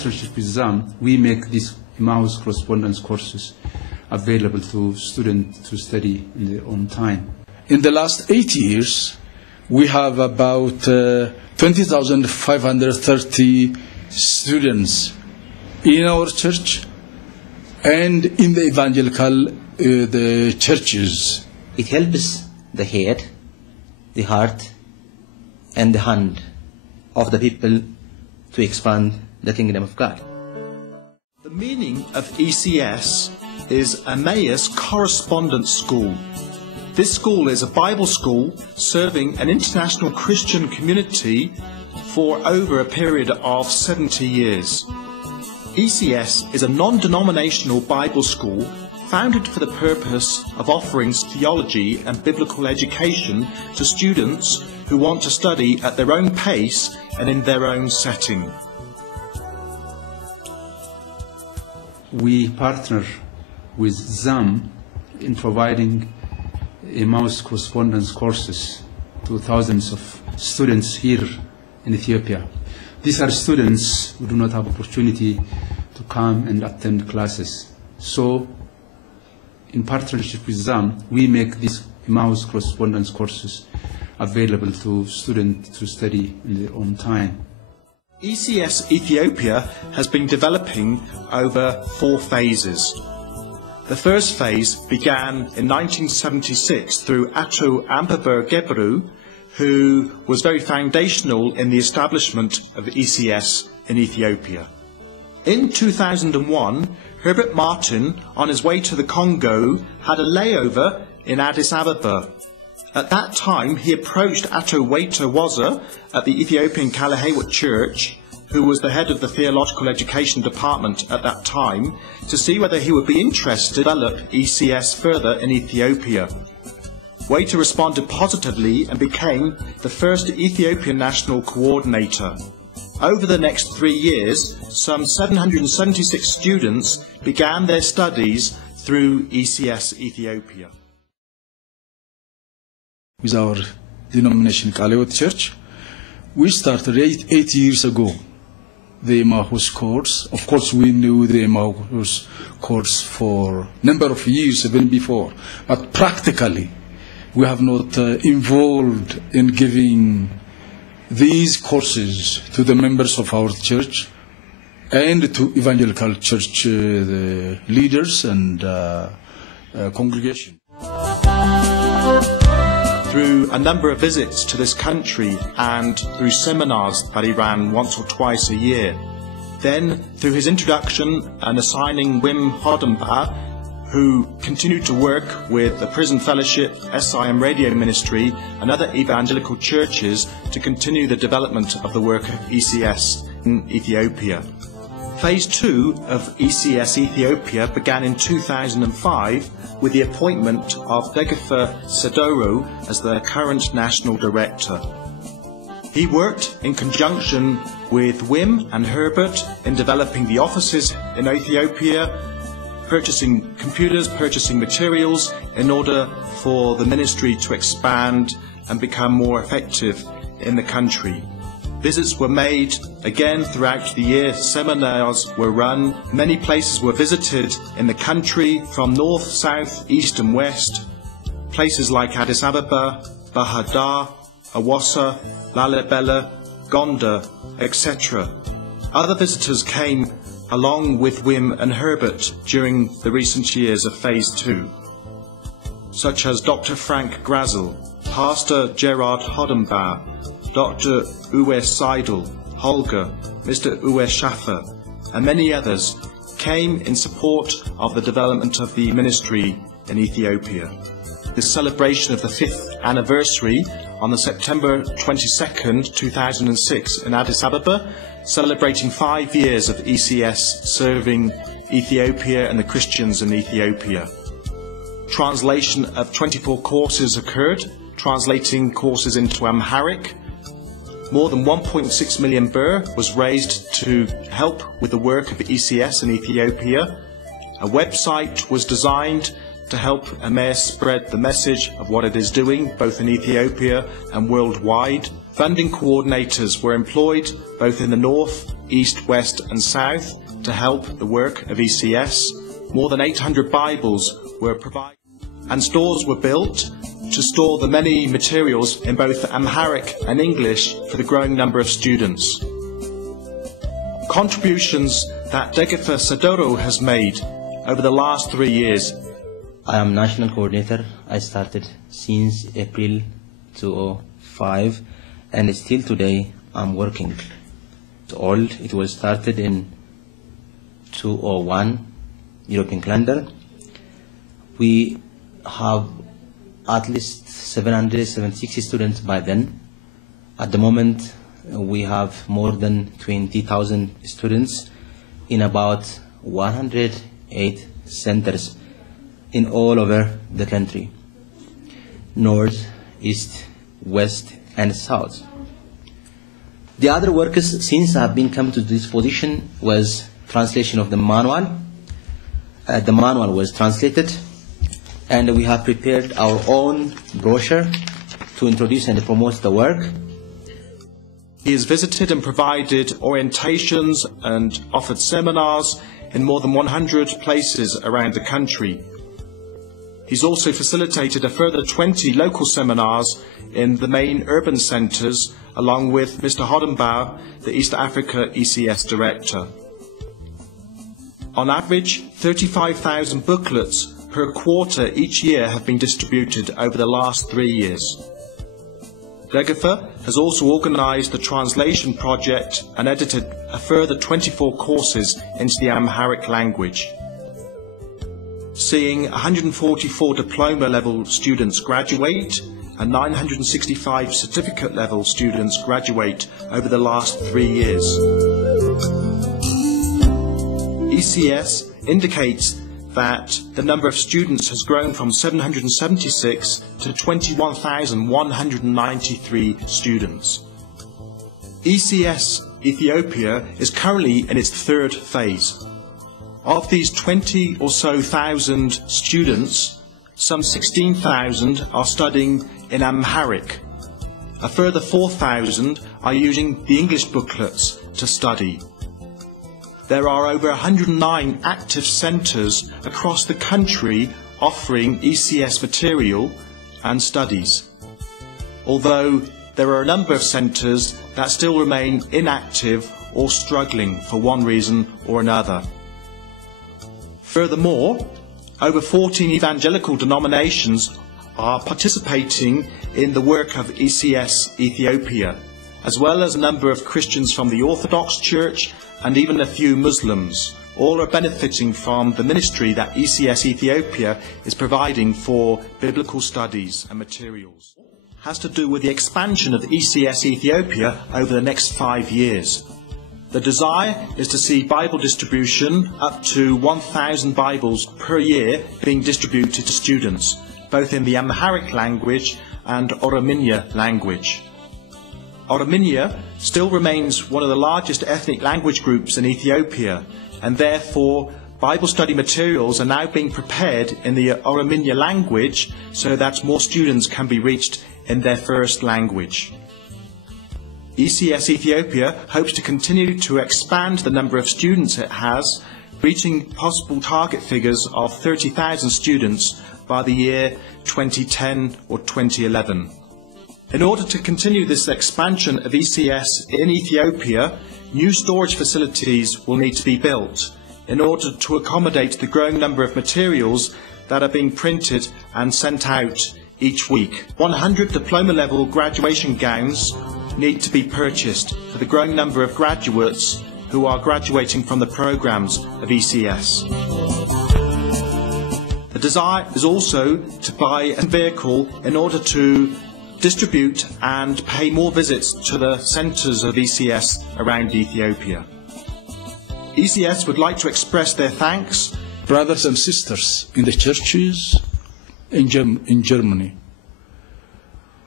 partnership with them, we make these Emmaus correspondence courses available to students to study in their own time. In the last 8 years, we have about 20,530 students in our church and in the evangelical the churches. It helps the head, the heart, and the hand of the people to expand the kingdom of God. The meaning of ECS is Emmaus Correspondence School. This school is a Bible school serving an international Christian community for over a period of 70 years. ECS is a non-denominational Bible school founded for the purpose of offering theology and biblical education to students who want to study at their own pace and in their own setting. We partner with them in providing Emmaus correspondence courses to thousands of students here in Ethiopia. These are students who do not have opportunity to come and attend classes. So, in partnership with them, we make these Emmaus correspondence courses available to students to study in their own time. ECS Ethiopia has been developing over 4 phases. The first phase began in 1976 through Ato Amperber Gebru, who was very foundational in the establishment of ECS in Ethiopia. In 2001, Herbert Martin, on his way to the Congo, had a layover in Addis Ababa. At that time, he approached Ato Waita Waza at the Ethiopian Kalahewat Church, who was the head of the Theological Education Department at that time, to see whether he would be interested to develop ECS further in Ethiopia. Waita responded positively and became the first Ethiopian national coordinator. Over the next 3 years, some 776 students began their studies through ECS Ethiopia. With our denomination, Kalahewat Church, we started 8 years ago the Emmaus course. Of course, we knew the Emmaus course for a number of years, even before, but practically, we have not involved in giving these courses to the members of our church and to evangelical church the leaders and congregation. Through a number of visits to this country and through seminars that he ran once or twice a year. Then, through his introduction and assigning Wim Hodemba, who continued to work with the Prison Fellowship, SIM Radio Ministry and other evangelical churches to continue the development of the work of ECS in Ethiopia. Phase 2 of ECS Ethiopia began in 2005 with the appointment of Degefer Sedoro as the current national director. He worked in conjunction with Wim and Herbert in developing the offices in Ethiopia, purchasing computers, purchasing materials in order for the ministry to expand and become more effective in the country. Visits were made again throughout the year, seminars were run, many places were visited in the country from north, south, east and west, places like Addis Ababa, Bahir Dar, Awassa, Lalibela, Gonda, etc. Other visitors came along with Wim and Herbert during the recent years of Phase 2, such as Dr. Frank Grazel, Pastor Gerard Hodemba, Dr. Uwe Seidel, Holger, Mr. Uwe Schaffer, and many others came in support of the development of the ministry in Ethiopia. The celebration of the 5th anniversary on the September 22nd, 2006 in Addis Ababa, celebrating 5 years of ECS serving Ethiopia and the Christians in Ethiopia. Translation of 24 courses occurred, translating courses into Amharic. More than 1.6 million birr was raised to help with the work of ECS in Ethiopia. A website was designed to help Emmaus spread the message of what it is doing, both in Ethiopia and worldwide. Funding coordinators were employed both in the north, East, West and South to help the work of ECS. More than 800 Bibles were provided and stores were built to store the many materials in both Amharic and English for the growing number of students. Contributions that Degefa Sadoro has made over the last 3 years. I am national coordinator. I started since April 2005 and still today I'm working. It was started in 2001 European calendar. We have at least 776 students by then. At the moment, we have more than 20,000 students in about 108 centers in all over the country, north, east, west, and south. The other works since I've been come to this position was translation of the manual. The manual was translated, and we have prepared our own brochure to introduce and promote the work. He has visited and provided orientations and offered seminars in more than 100 places around the country. He's also facilitated a further 20 local seminars in the main urban centres, along with Mr. Hodenbauer, the East Africa ECS Director. On average, 35,000 booklets per quarter each year have been distributed over the last 3 years. Degefa has also organised the translation project and edited a further 24 courses into the Amharic language, seeing 144 diploma level students graduate and 965 certificate level students graduate over the last 3 years. ECS indicates that the number of students has grown from 776 to 21,193 students. ECS Ethiopia is currently in its 3rd phase. Of these 20 or so thousand students, some 16,000 are studying in Amharic. A further 4,000 are using the English booklets to study. There are over 109 active centres across the country offering ECS material and studies, although there are a number of centres that still remain inactive or struggling for one reason or another. Furthermore, over 14 evangelical denominations are participating in the work of ECS Ethiopia, as well as a number of Christians from the Orthodox Church and even a few Muslims. All are benefiting from the ministry that ECS Ethiopia is providing for biblical studies and materials. It has to do with the expansion of ECS Ethiopia over the next 5 years. The desire is to see Bible distribution up to 1,000 Bibles per year being distributed to students, both in the Amharic language and Orominya language. Orominya still remains one of the largest ethnic language groups in Ethiopia, and therefore Bible study materials are now being prepared in the Orominya language so that more students can be reached in their first language. ECS Ethiopia hopes to continue to expand the number of students it has, reaching possible target figures of 30,000 students by the year 2010 or 2011. In order to continue this expansion of ECS in Ethiopia, new storage facilities will need to be built in order to accommodate the growing number of materials that are being printed and sent out each week. 100 diploma-level graduation gowns need to be purchased for the growing number of graduates who are graduating from the programs of ECS. The desire is also to buy a vehicle in order to distribute and pay more visits to the centres of ECS around Ethiopia. ECS would like to express their thanks. Brothers and sisters in the churches in Germany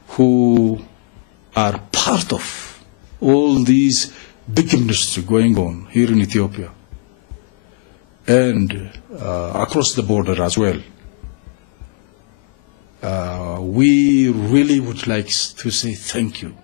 who are part of all these big ministry going on here in Ethiopia and across the border as well. We really would like to say thank you